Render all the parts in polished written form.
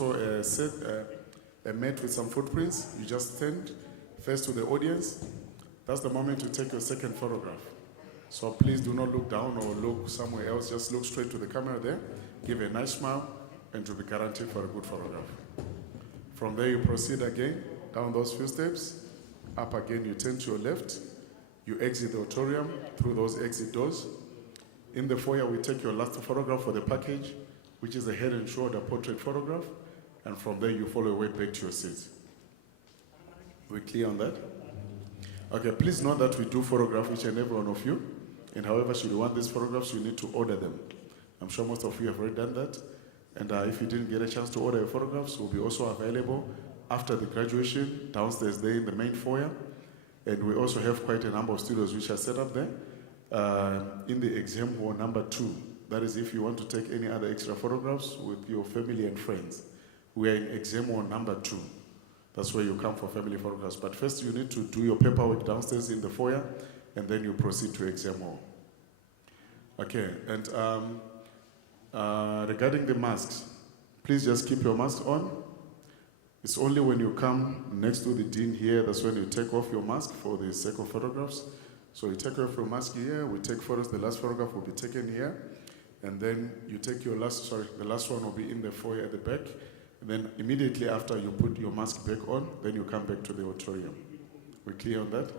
also a mat with some footprints. You just stand face to the audience. That's the moment to take your second photograph. So please do not look down or look somewhere else. Just look straight to the camera there. Give a nice smile, and you'll be guaranteed for a good photograph. From there, you proceed again down those few steps. Up again, you turn to your left. You exit the auditorium through those exit doors. In the foyer, we take your last photograph for the package, which is a head and shoulder portrait photograph. And from there, you follow your way back to your seat. We clear on that? Okay, please note that we do photograph each and every one of you. And however, should you want these photographs, you need to order them. I'm sure most of you have already done that. And if you didn't get a chance to order your photographs, will be also available after the graduation, downstairs there in the main foyer. And we also have quite a number of studios which are set up there. In the exam hall number 2, that is if you want to take any other extra photographs with your family and friends. We are in exam hall number 2. That's where you come for family photographs. But first you need to do your paperwork downstairs in the foyer, and then you proceed to exam hall. Okay, and regarding the masks, please just keep your mask on. It's only when you come next to the dean here, that's when you take off your mask for the sake of photographs. So you take off your mask here, we take photos, the last photograph will be taken here, and then you take your the last one will be in the foyer at the back, and then immediately after you put your mask back on, then you come back to the auditorium. We clear on that?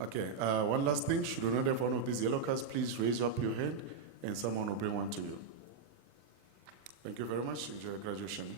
Okay, one last thing, should you not have one of these yellow cards, please raise up your hand and someone will bring one to you. Thank you very much, enjoy your graduation.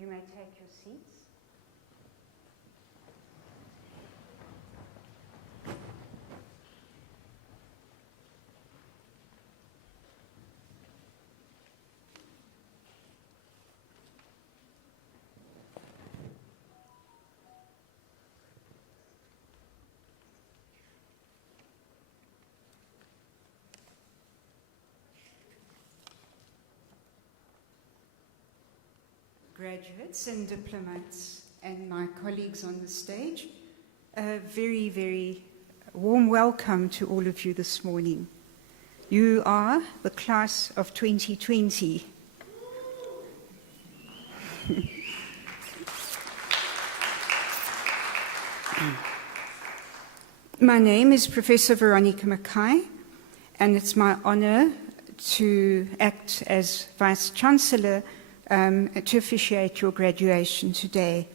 You may take your seats. Graduates and diplomats and my colleagues on the stage, a very, very warm welcome to all of you this morning. You are the class of 2020. My name is Professor Veronica Mackay, and it's my honor to act as Vice-Chancellor to officiate your graduation today.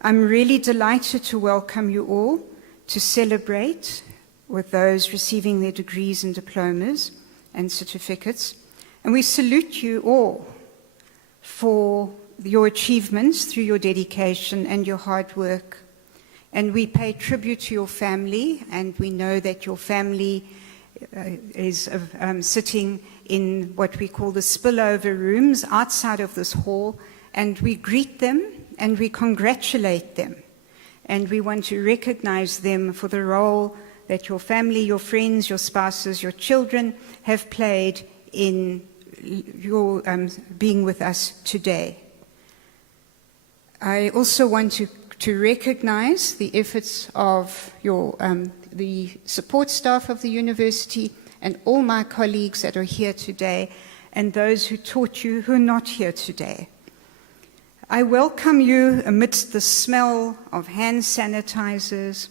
I'm really delighted to welcome you all to celebrate with those receiving their degrees and diplomas and certificates. And we salute you all for your achievements through your dedication and your hard work. And we pay tribute to your family, and we know that your family is sitting in what we call the spillover rooms outside of this hall, and we greet them and we congratulate them. And we want to recognize them for the role that your family, your friends, your spouses, your children have played in your being with us today. I also want to recognize the efforts of the support staff of the university and all my colleagues that are here today, and those who taught you who are not here today. I welcome you amidst the smell of hand sanitizers,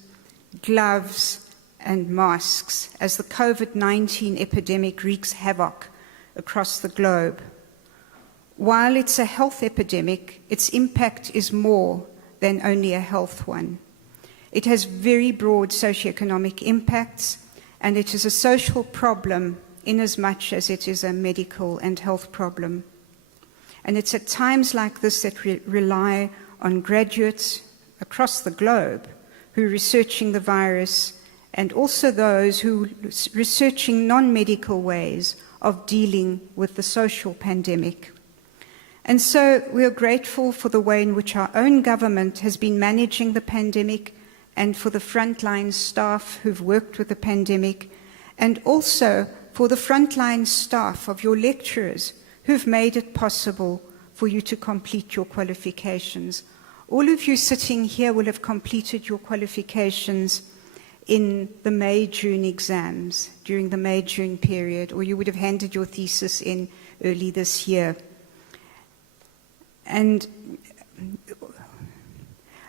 gloves, and masks as the COVID-19 epidemic wreaks havoc across the globe. While it's a health epidemic, its impact is more than only a health one. It has very broad socioeconomic impacts, and it is a social problem in as much as it is a medical and health problem. And it's at times like this that we rely on graduates across the globe who are researching the virus, and also those who are researching non-medical ways of dealing with the social pandemic. And so we are grateful for the way in which our own government has been managing the pandemic, and for the frontline staff who've worked with the pandemic, and also for the frontline staff of your lecturers who've made it possible for you to complete your qualifications. All of you sitting here will have completed your qualifications in the May-June exams, during the May-June period, or you would have handed your thesis in early this year. And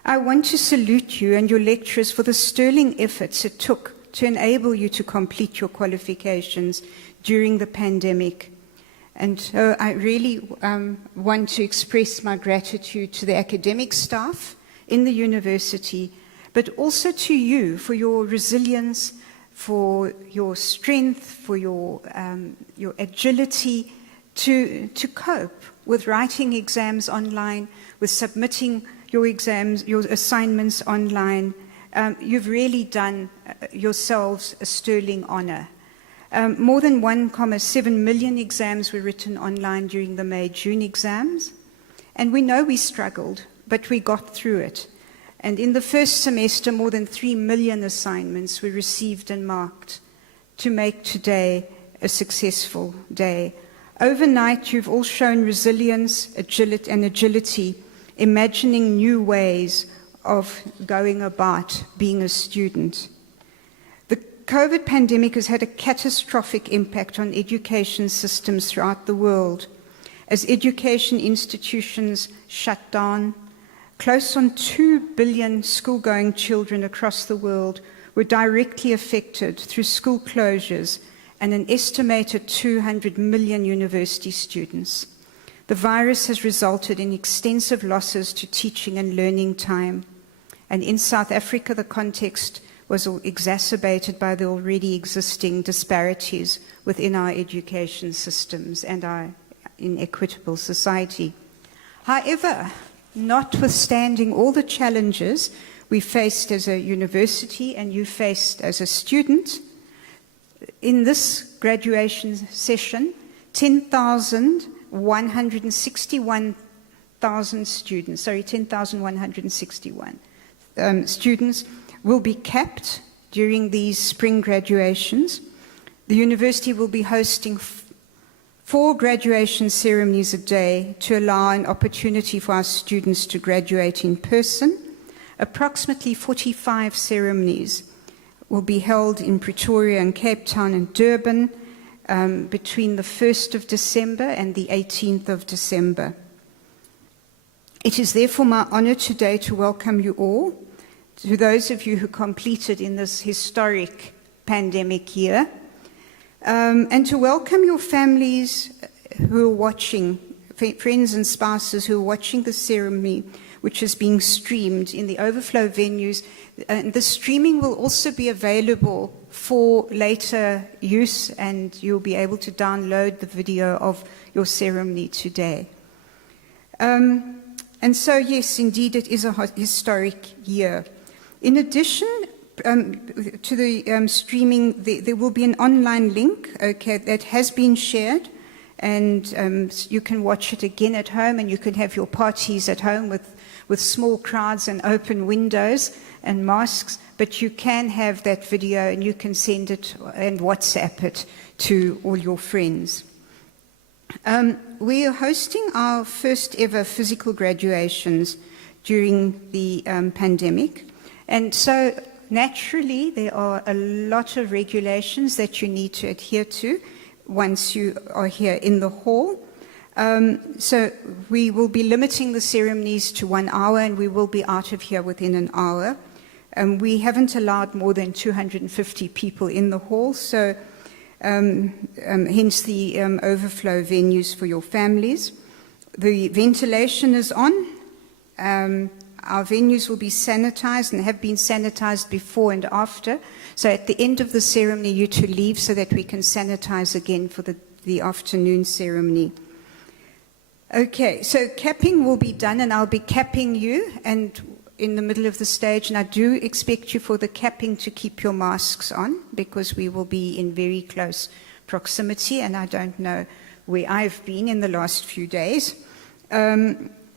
I want to salute you and your lecturers for the sterling efforts it took to enable you to complete your qualifications during the pandemic. And so I really want to express my gratitude to the academic staff in the university, but also to you for your resilience, for your strength, for your agility to cope with writing exams online, with submitting your exams, your assignments online. You've really done yourselves a sterling honor. More than 1.7 million exams were written online during the May-June exams. And we know we struggled, but we got through it. And in the first semester, more than 3 million assignments were received and marked to make today a successful day. Overnight, you've all shown resilience, agility, imagining new ways of going about being a student. The COVID pandemic has had a catastrophic impact on education systems throughout the world. As education institutions shut down, close on 2 billion school-going children across the world were directly affected through school closures, and an estimated 200 million university students. The virus has resulted in extensive losses to teaching and learning time. And in South Africa, the context was exacerbated by the already existing disparities within our education systems and our inequitable society. However, notwithstanding all the challenges we faced as a university and you faced as a student, in this graduation session, 10,161 students will be capped during these spring graduations. The university will be hosting 4 graduation ceremonies a day to allow an opportunity for our students to graduate in person. Approximately 45 ceremonies will be held in Pretoria and Cape Town and Durban between the 1st of December and the 18th of December. It is therefore my honor today to welcome you all, to those of you who completed in this historic pandemic year, and to welcome your families who are watching, friends and spouses who are watching the ceremony, which is being streamed in the overflow venues. And the streaming will also be available for later use, and you'll be able to download the video of your ceremony today. And so, yes, indeed, it is a historic year. In addition to the streaming, there will be an online link, okay, that has been shared, and you can watch it again at home, and you can have your parties at home with small crowds and open windows and masks, but you can have that video and you can send it and WhatsApp it to all your friends. We are hosting our first ever physical graduations during the pandemic, and so naturally there are a lot of regulations that you need to adhere to once you are here in the hall. So we will be limiting the ceremonies to 1 hour, and we will be out of here within an hour. We haven't allowed more than 250 people in the hall, so hence the overflow venues for your families. The ventilation is on. Our venues will be sanitized and have been sanitized before and after. So at the end of the ceremony, you to leave so that we can sanitize again for the afternoon ceremony. Okay, so capping will be done, and I'll be capping you and in the middle of the stage, and I do expect you for the capping to keep your masks on, because we will be in very close proximity, and I don't know where I've been in the last few days.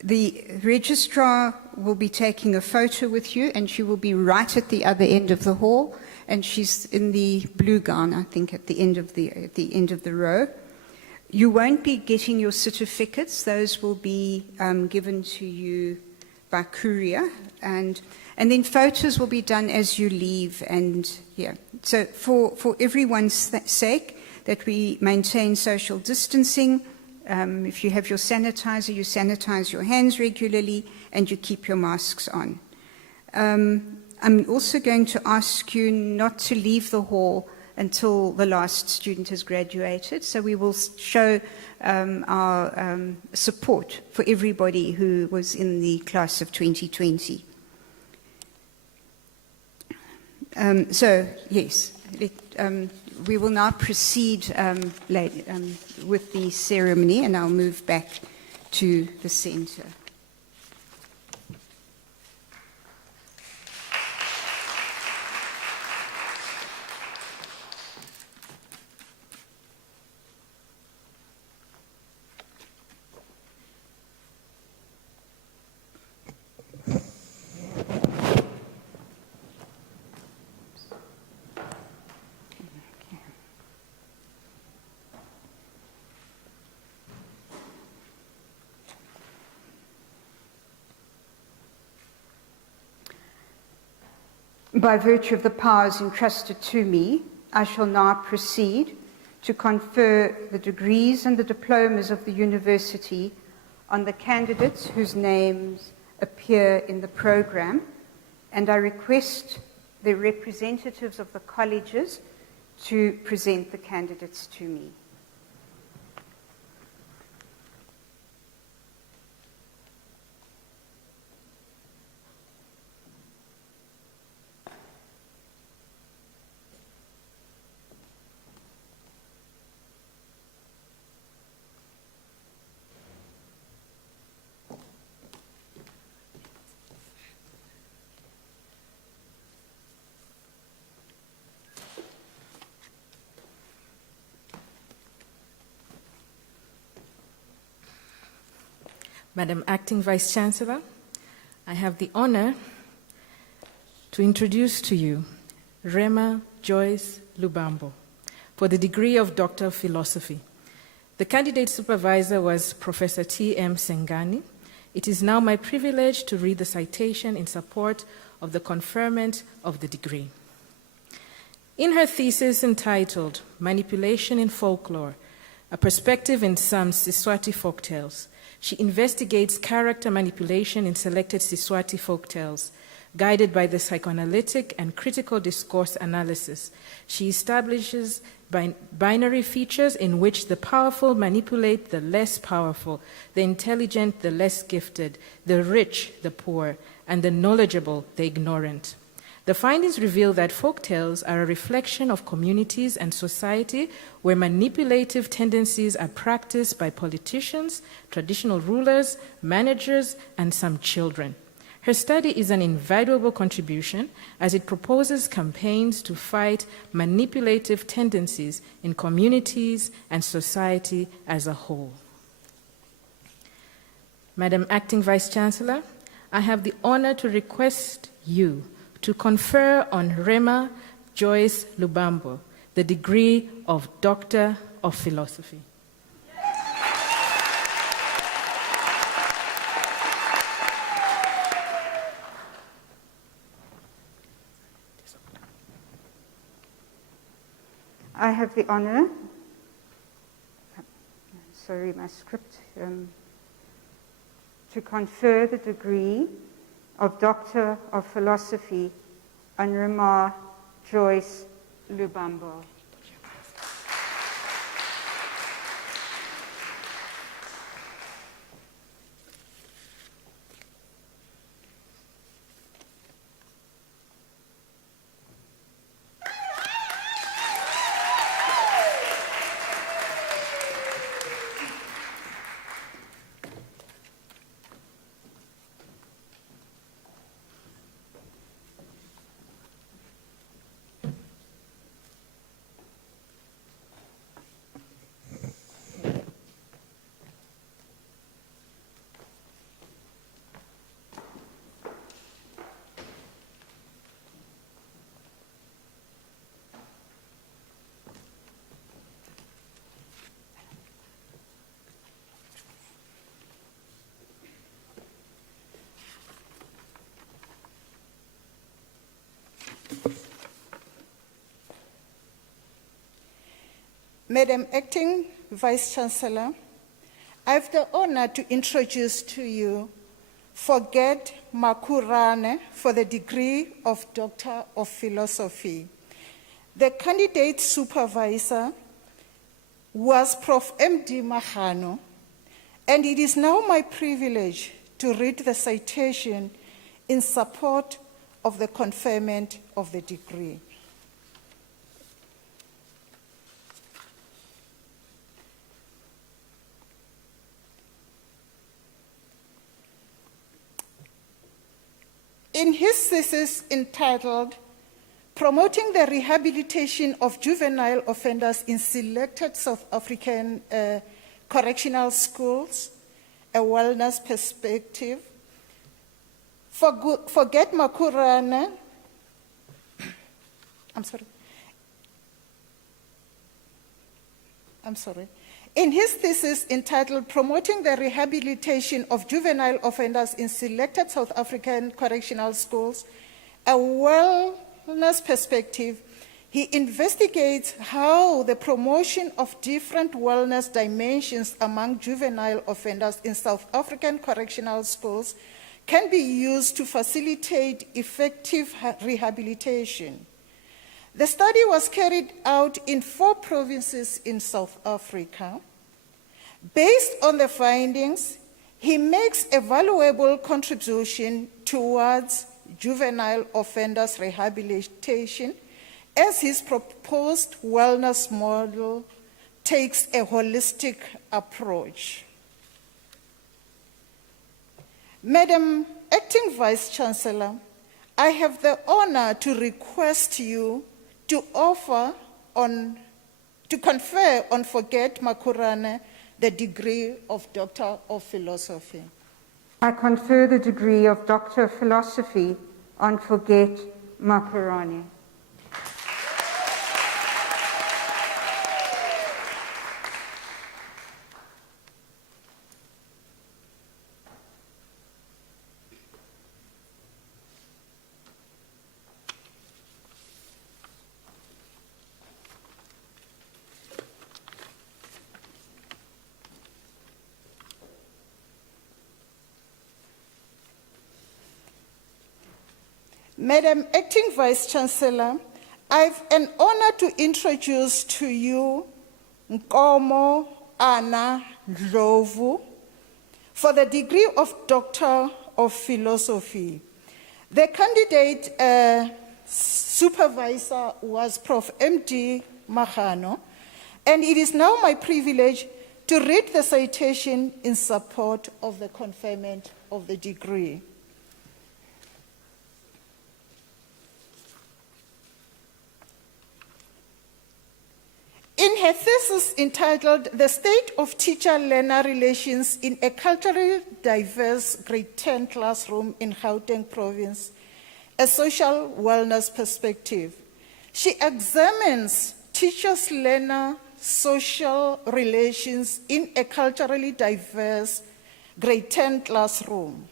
The registrar will be taking a photo with you, and she will be right at the other end of the hall, and she's in the blue gown, I think, at the end of the row. You won't be getting your certificates; those will be given to you by courier, and then photos will be done as you leave. And yeah, so for everyone's sake, that we maintain social distancing. If you have your sanitizer, you sanitize your hands regularly, and you keep your masks on. I'm also going to ask you not to leave the hall until the last student has graduated. So we will show our support for everybody who was in the class of 2020. So, yes, we will now proceed with the ceremony, and I'll move back to the center. By virtue of the powers entrusted to me, I shall now proceed to confer the degrees and the diplomas of the university on the candidates whose names appear in the program, and I request the representatives of the colleges to present the candidates to me. Madam Acting Vice-Chancellor, I have the honor to introduce to you Rema Joyce Lubambo for the degree of Doctor of Philosophy. The candidate supervisor was Professor T.M. Sengani. It is now my privilege to read the citation in support of the conferment of the degree. In her thesis entitled Manipulation in Folklore, a Perspective in Some Siswati Folktales, she investigates character manipulation in selected Siswati folktales. Guided by the psychoanalytic and critical discourse analysis, she establishes binary features in which the powerful manipulate the less powerful, the intelligent the less gifted, the rich the poor, and the knowledgeable the ignorant. The findings reveal that folktales are a reflection of communities and society where manipulative tendencies are practiced by politicians, traditional rulers, managers, and some children. Her study is an invaluable contribution as it proposes campaigns to fight manipulative tendencies in communities and society as a whole. Madam Acting Vice-Chancellor, I have the honor to request you to confer on Rema Joyce Lubambo the degree of Doctor of Philosophy. I have the honor, my script, to confer the degree of Doctor of Philosophy on Rema Joyce Lubambo. Madam Acting Vice-Chancellor, I have the honor to introduce to you Forget Makurane for the degree of Doctor of Philosophy. The candidate supervisor was Prof. M.D. Mahano, and it is now my privilege to read the citation in support of the conferment of the degree. In his thesis entitled Promoting the Rehabilitation of Juvenile Offenders in Selected South African Correctional Schools, a Wellness Perspective, Forget Makurane, In his thesis entitled Promoting the Rehabilitation of Juvenile Offenders in Selected South African Correctional Schools, a Wellness Perspective, he investigates how the promotion of different wellness dimensions among juvenile offenders in South African correctional schools can be used to facilitate effective rehabilitation. The study was carried out in 4 provinces in South Africa. Based on the findings, he makes a valuable contribution towards juvenile offenders' rehabilitation as his proposed wellness model takes a holistic approach. Madam Acting Vice-Chancellor, I have the honor to request you to confer on Forget Makurane the degree of Doctor of Philosophy. I confer the degree of Doctor of Philosophy on Forget Makarani. Madam Acting Vice-Chancellor, I've an honor to introduce to you Nkomo Anna Ndlovu for the degree of Doctor of Philosophy. The candidate supervisor was Prof. M.D. Mahano, and it is now my privilege to read the citation in support of the conferment of the degree. In her thesis entitled The State of Teacher-Learner Relations in a Culturally Diverse Grade 10 Classroom in Gauteng Province, a Social Wellness Perspective, she examines teachers-learner social relations in a culturally diverse Grade 10 classroom.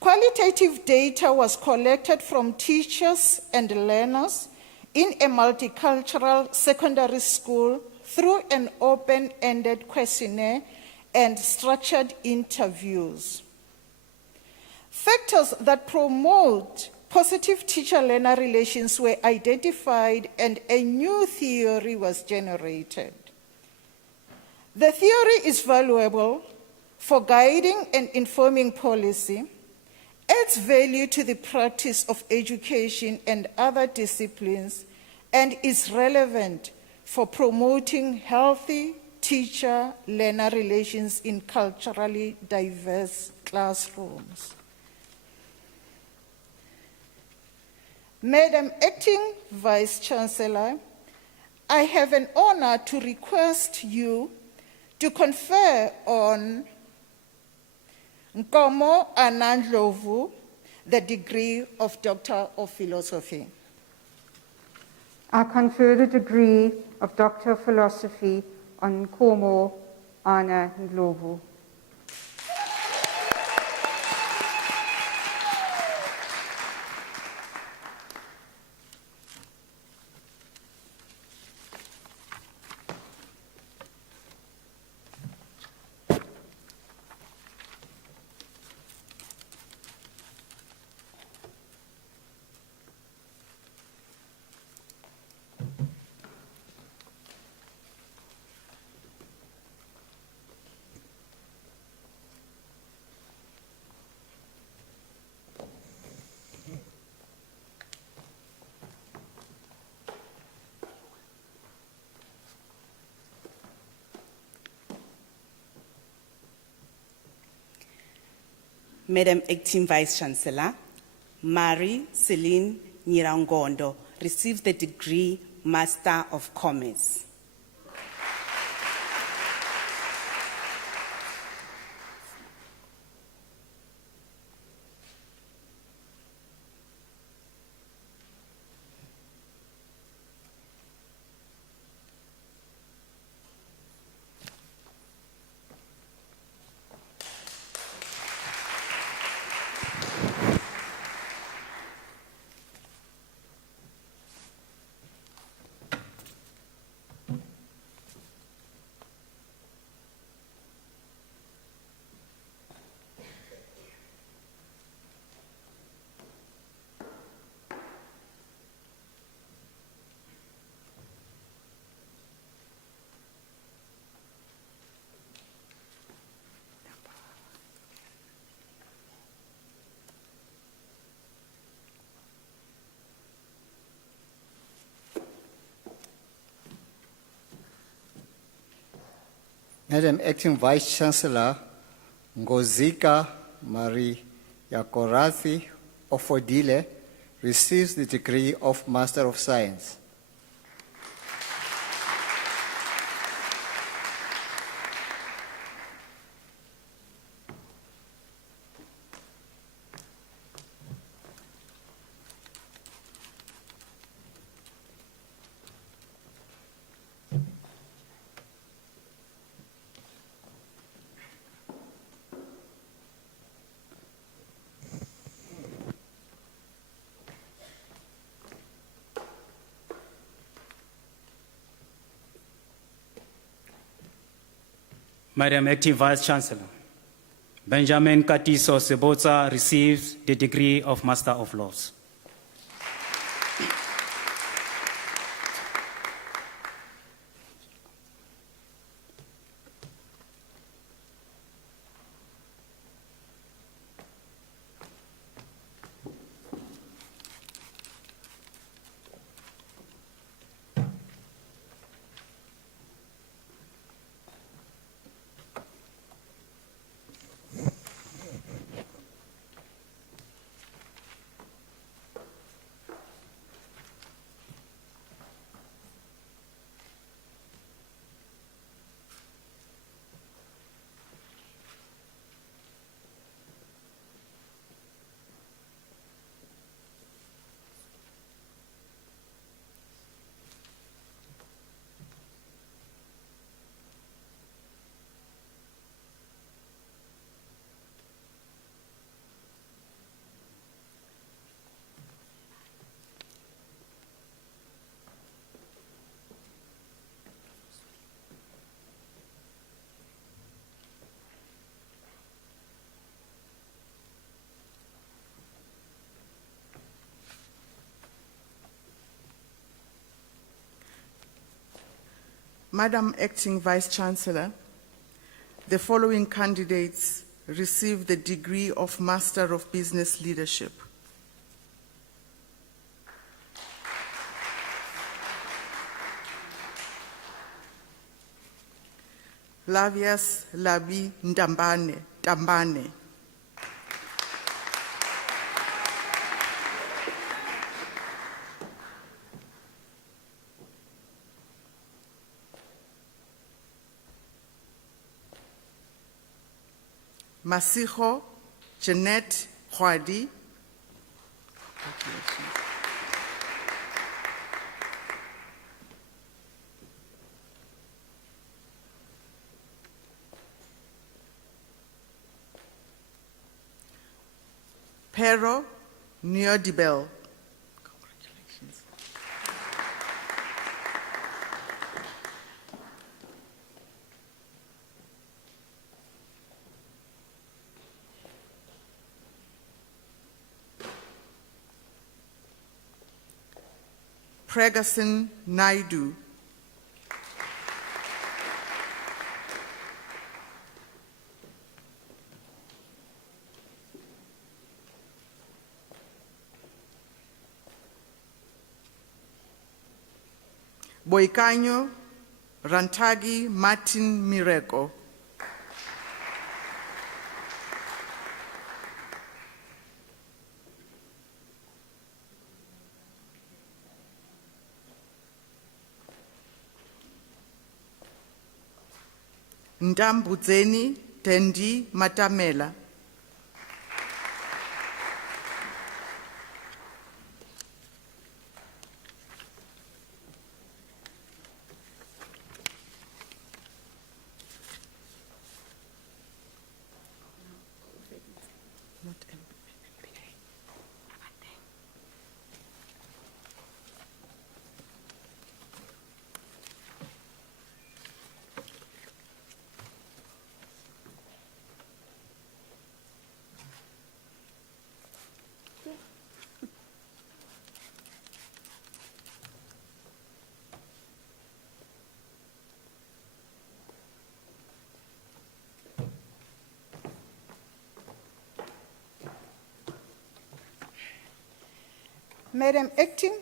Qualitative data was collected from teachers and learners in a multicultural secondary school through an open-ended questionnaire and structured interviews. Factors that promote positive teacher-learner relations were identified and a new theory was generated. The theory is valuable for guiding and informing policy, adds value to the practice of education and other disciplines, and is relevant for promoting healthy teacher-learner relations in culturally diverse classrooms. Madam Acting Vice-Chancellor, I have an honor to request you to confer on Nkomo Anna Ndlovu the degree of Doctor of Philosophy. I confer the degree of Doctor of Philosophy on Nkomo Anna Ndlovu. Madam Acting Vice-Chancellor, Mari Celine Nyirangondo receives the degree Master of Commerce. Madam Acting Vice-Chancellor, Ngozika Marie Yakorathi Ofodile receives the degree of Master of Science. Madam Acting Vice-Chancellor, Benjamin Katiso Sebotsa receives the degree of Master of Laws. Madam Acting Vice-Chancellor, the following candidates receive the degree of Master of Business Leadership. Lavius Labi Tambane. Masiho Jeanette Hwadi. Pero Neodibel. Congratulations. Pregason Naidu. Boikanyo Rantagi Martin Mireko. Ndambudzeni Tendi Matamela. Madam Acting,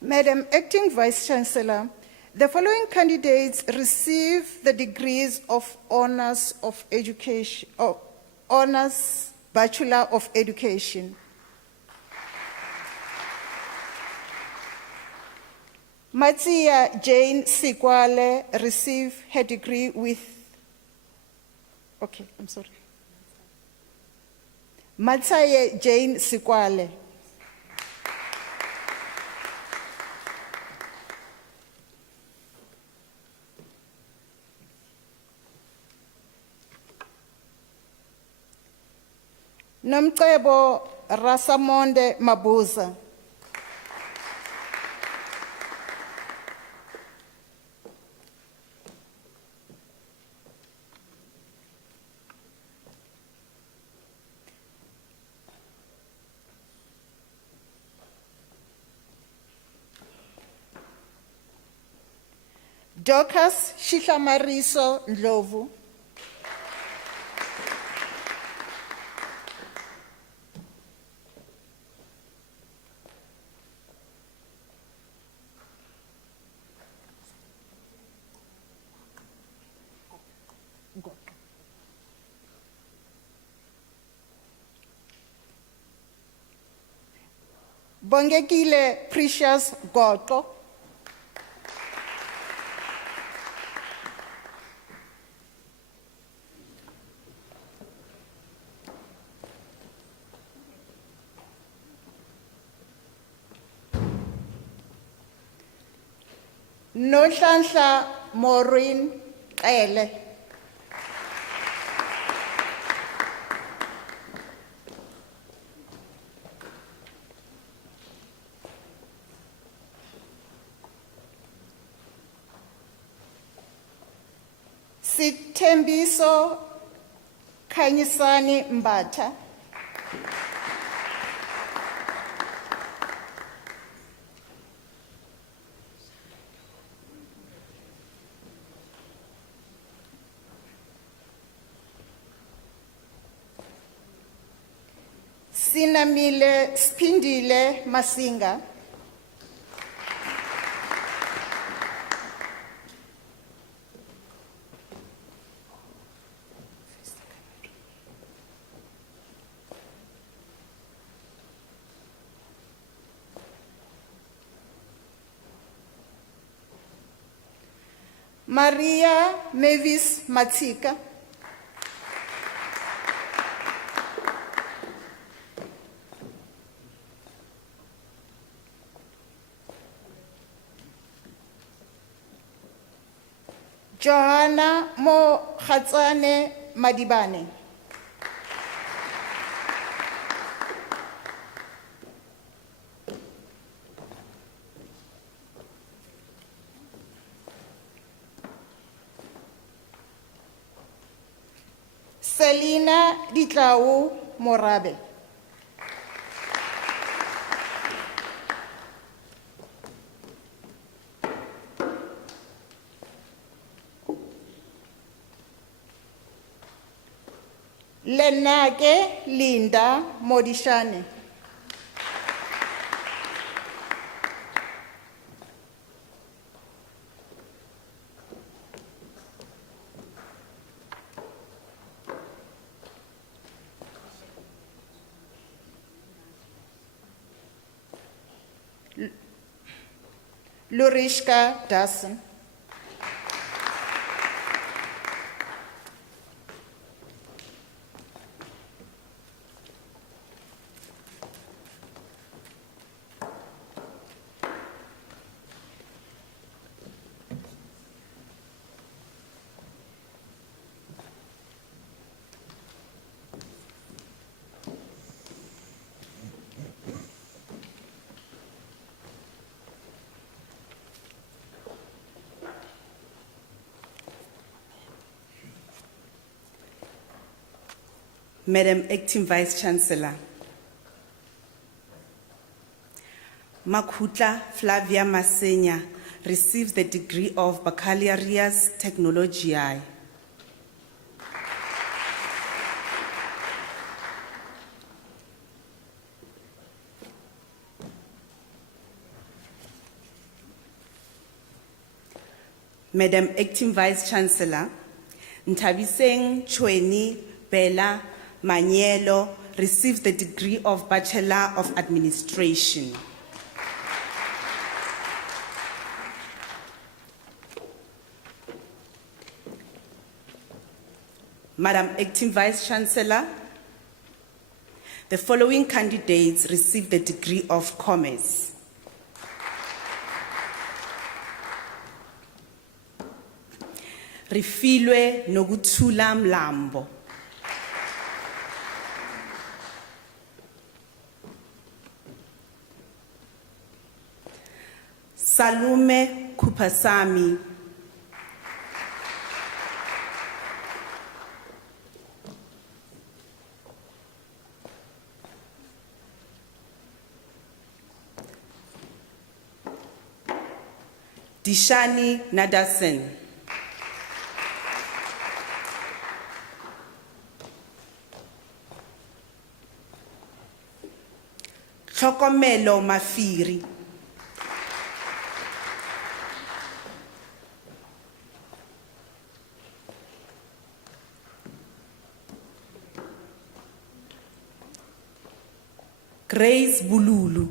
Madam Acting Vice-Chancellor, the following candidates receive the degrees of Honors of Education, or Honors Bachelor of Education. Matsia Jane Sikwale received her degree with, okay, I'm sorry. Matsaye Jane Sikwale. Nomcebo Rasamonde Mabuza. Dorcas Shihlamariso Ndlovu. Bongekile Precious Goto. Nohlanhla Maureen Ele. Sithembiso Khanyisani Mbatha. Sinamile Spindile Masinga. Maria Mavis Matika. Johanna Mo Khatsane Madibane. Selina Ditlau Morabe. Lenake Linda Modishane. Lurishka Dassen. Madam Acting Vice Chancellor, Makutla Flavia Masenya receives the degree of Baccalaureus Technologiae. Madam Acting Vice Chancellor, Ntabiseng Chweni Bella Manielo receives the degree of Bachelor of Administration. Madam Acting Vice Chancellor, the following candidates receive the degree of Commerce. Rifilwe Noguthula Mlambo. Salome Kupasami. Dishani Nadasen. Tlhokomelo Mafiri. Grace Bululu.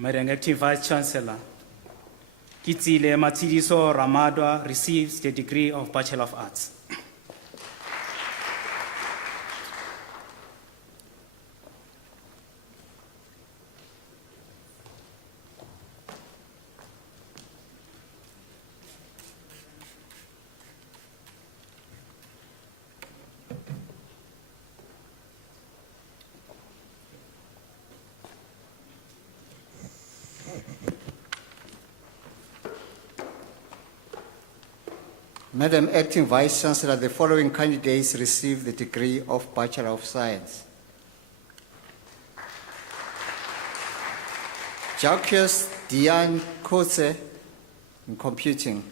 Madam Acting Vice Chancellor, Kitsile Matsidiso Ramadwa receives the degree of Bachelor of Arts. Madam Acting Vice Chancellor, the following candidates receive the degree of Bachelor of Science. Jacques Diane Kotze in Computing.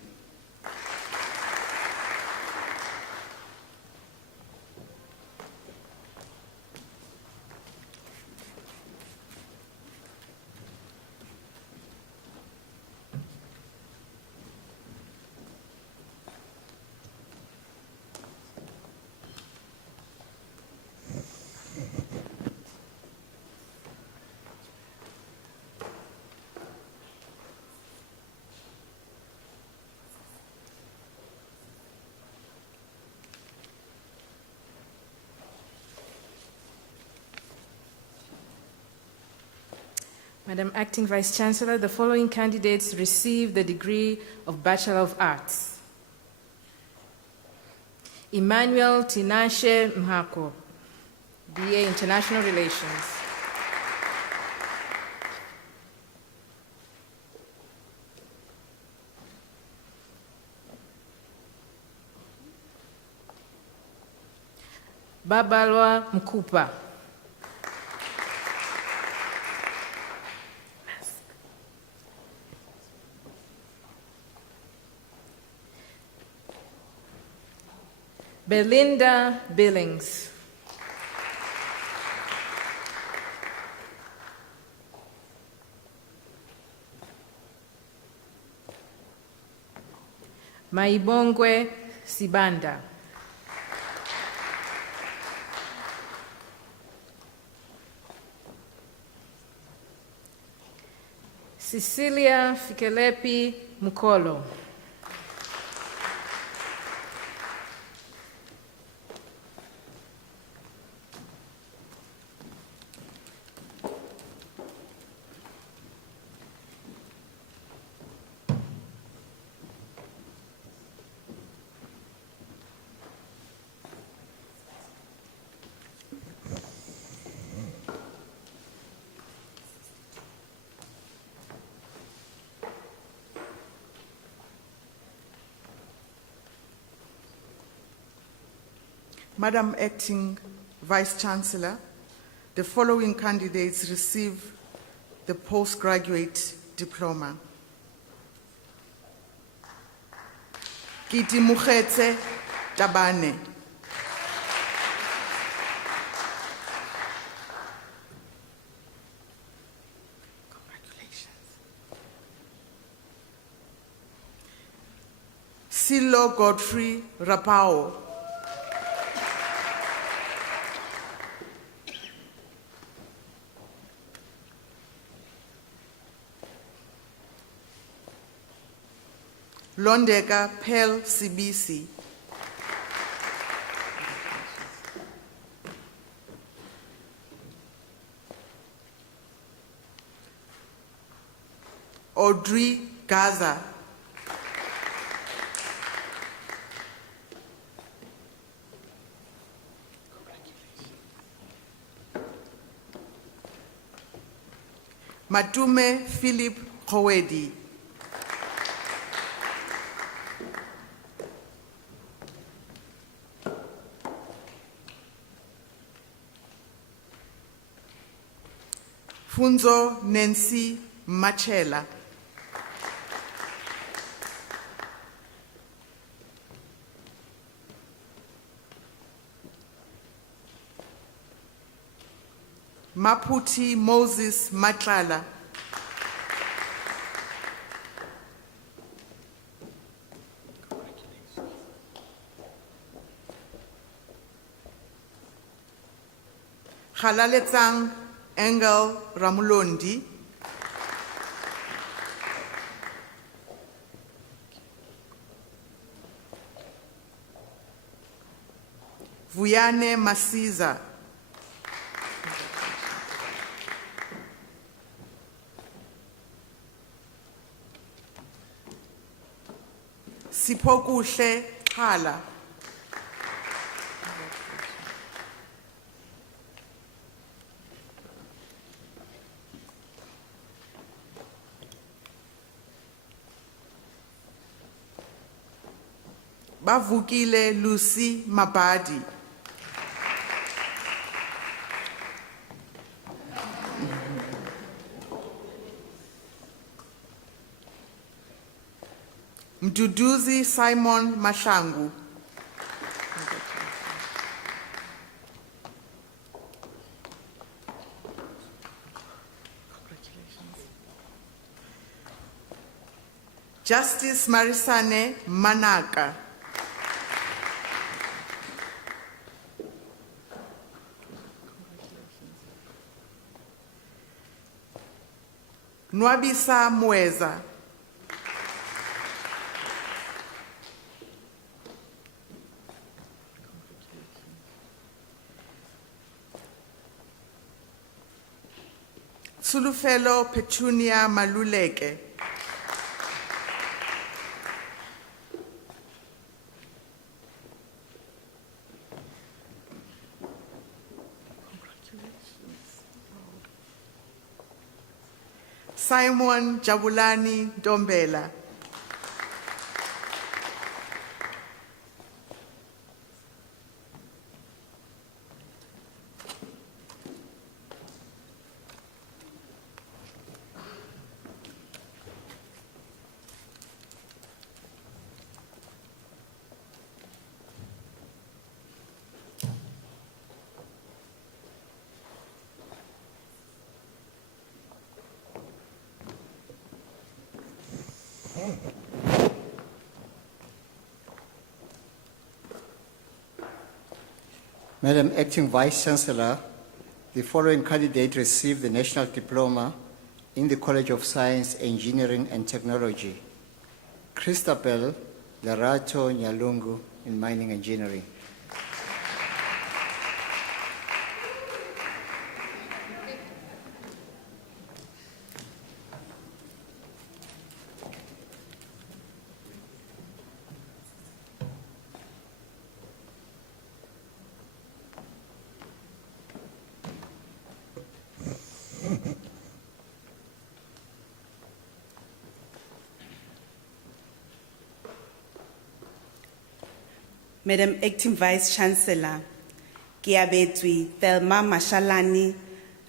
Madam Acting Vice Chancellor, the following candidates receive the degree of Bachelor of Arts. Emmanuel Tinashe Mhako, BA International Relations. Babalwa Mkupa. Belinda Billings. Maibongwe Sibanda. Cecilia Fikelepi Mukolo. Madam Acting Vice Chancellor, the following candidates receive the postgraduate diploma. Kiti Mukhetse Tabane. Congratulations. Silo Godfrey Rapao. Londeka Pearl Sibisi, Audrey Gaza, Matume Philip Kowedi, Funzo Nancy Machela, Maputi Moses Matlala, Halaletsang Engel Ramulondi, Vuyane Masiza, Sipokuhle Khala, Bavukile Lucy Mabadi, Mduduzi Simon Mashangu, Justice Marisane Manaka, Nwabisa Mweza, Sulufelo Petunia Maluleke, Simon Jabulani Dombela, Madam Acting Vice Chancellor, the following candidate received the National Diploma in the College of Science, Engineering and Technology. Christabel Larato Nyalungu in Mining Engineering. Madam Acting Vice Chancellor, Kiabetwi Thelma Mashalani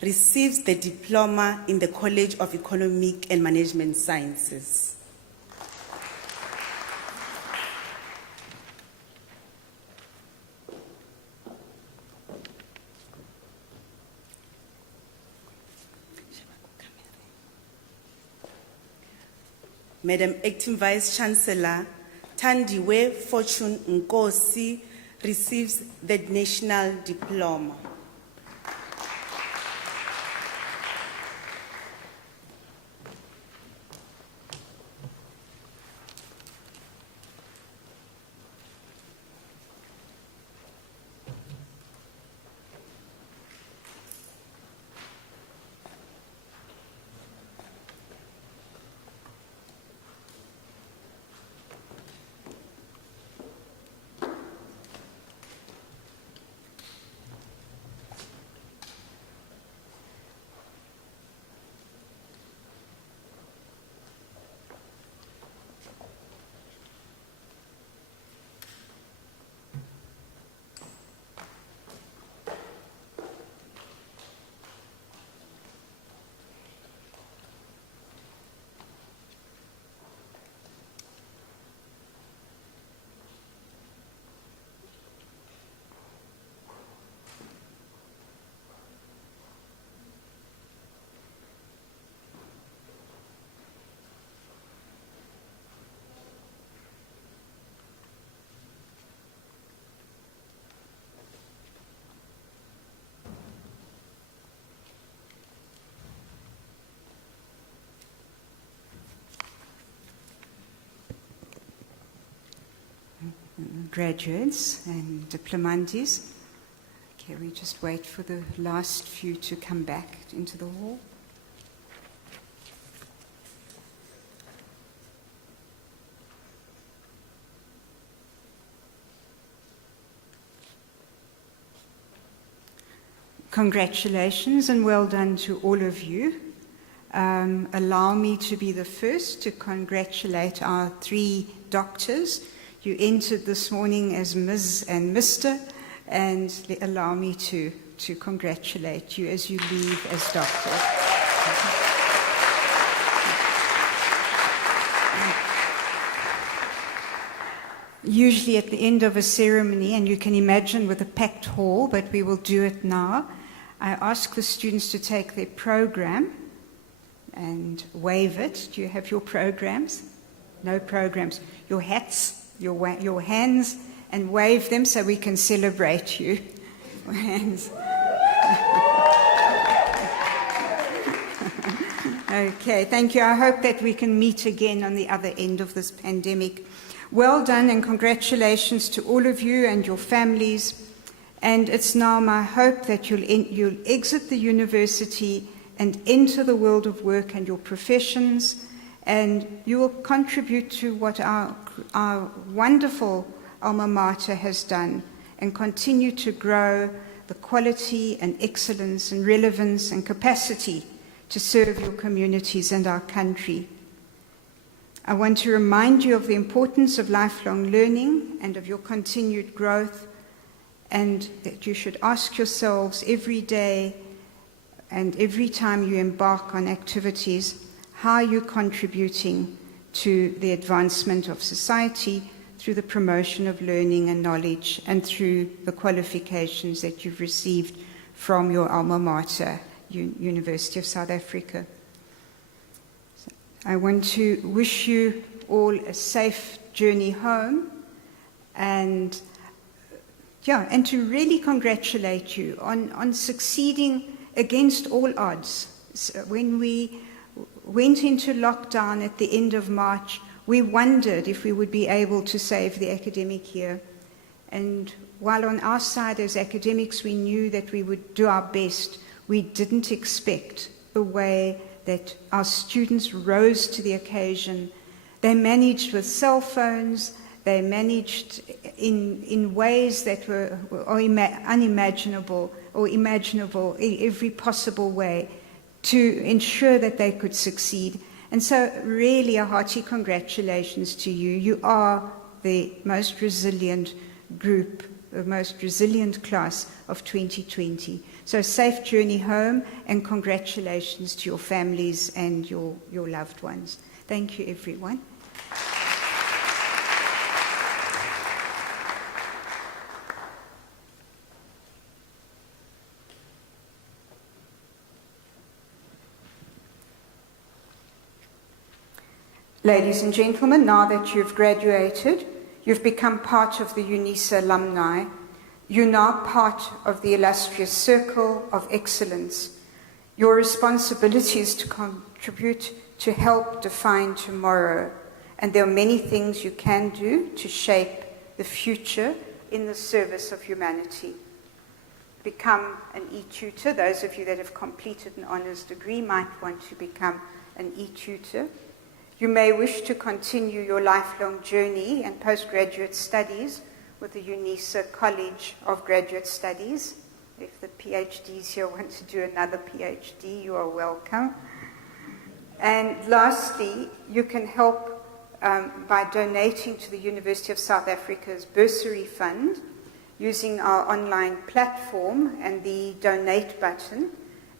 receives the diploma in the College of Economic and Management Sciences. Madam Acting Vice Chancellor, Tandiwe Fortune Nkosi receives the National Diploma. graduates and diplomandis. Okay, we just wait for the last few to come back into the hall. Congratulations and well done to all of you. Allow me to be the first to congratulate our 3 doctors. You entered this morning as Ms. and Mr., and allow me to congratulate you as you leave as doctors. Usually at the end of a ceremony, and you can imagine with a packed hall, but we will do it now, I ask the students to take their program and wave it. Do you have your programs? No programs. Your hats, your hands, and wave them so we can celebrate you. Hands. Okay, thank you. I hope that we can meet again on the other end of this pandemic. Well done and congratulations to all of you and your families. And it's now my hope that you'll exit the university and enter the world of work and your professions, and you will contribute to what our wonderful alma mater has done and continue to grow the quality and excellence and relevance and capacity to serve your communities and our country. I want to remind you of the importance of lifelong learning and of your continued growth, and that you should ask yourselves every day and every time you embark on activities, how are you contributing to the advancement of society through the promotion of learning and knowledge and through the qualifications that you've received from your alma mater, University of South Africa. I want to wish you all a safe journey home, and to really congratulate you on succeeding against all odds. So when we went into lockdown at the end of March, we wondered if we would be able to save the academic year. And while on our side as academics we knew that we would do our best, we didn't expect the way that our students rose to the occasion. They managed with cell phones, they managed in ways that were unimaginable or imaginable in every possible way to ensure that they could succeed. And so really a hearty congratulations to you. You are the most resilient group, the most resilient class of 2020. So safe journey home and congratulations to your families and your loved ones. Thank you, everyone. Ladies and gentlemen, now that you've graduated, you've become part of the Unisa alumni. You're now part of the illustrious circle of excellence. Your responsibility is to contribute to help define tomorrow, and there are many things you can do to shape the future in the service of humanity. Become an e-tutor. Those of you that have completed an honours degree might want to become an e-tutor. You may wish to continue your lifelong journey and postgraduate studies with the Unisa College of Graduate Studies. If the PhDs here want to do another PhD, you are welcome. And lastly, you can help by donating to the University of South Africa's bursary fund using our online platform and the donate button.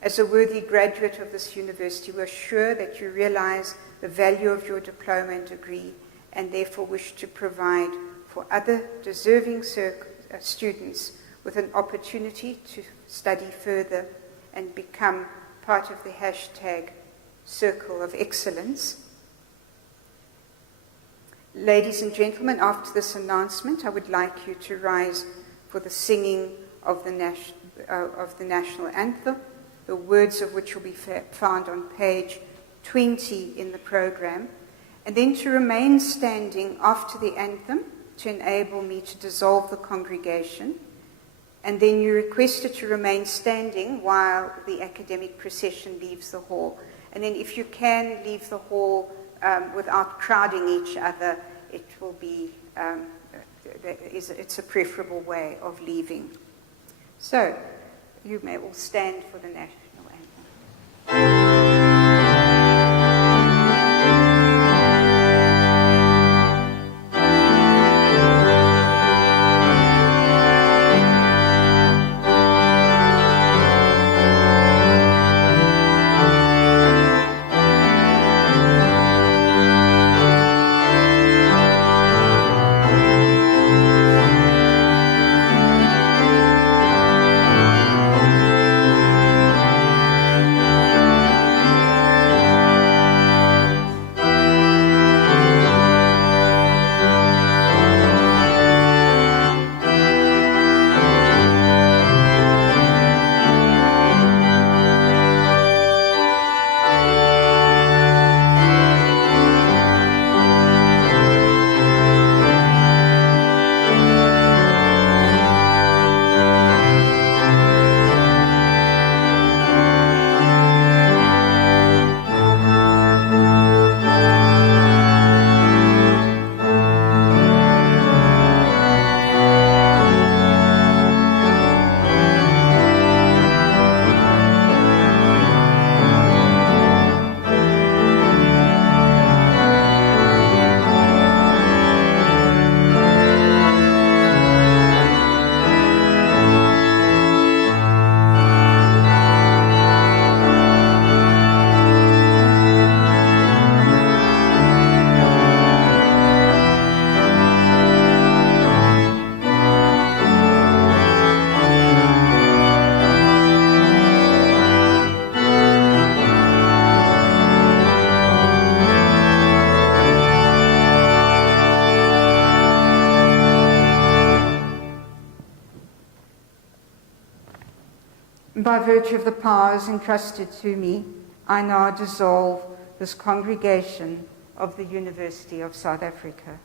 As a worthy graduate of this university, we're sure that you realize the value of your diploma and degree, and therefore wish to provide for other deserving students with an opportunity to study further and become part of the hashtag Circle of Excellence. Ladies and gentlemen, after this announcement, I would like you to rise for the singing of the national anthem, the words of which will be found on page 20 in the program, and then to remain standing after the anthem to enable me to dissolve the congregation. And then you're requested to remain standing while the academic procession leaves the hall. And then if you can leave the hall without crowding each other, it will be, it's a preferable way of leaving. So, you may all stand for the national anthem. By virtue of the powers entrusted to me, I now dissolve this congregation of the University of South Africa.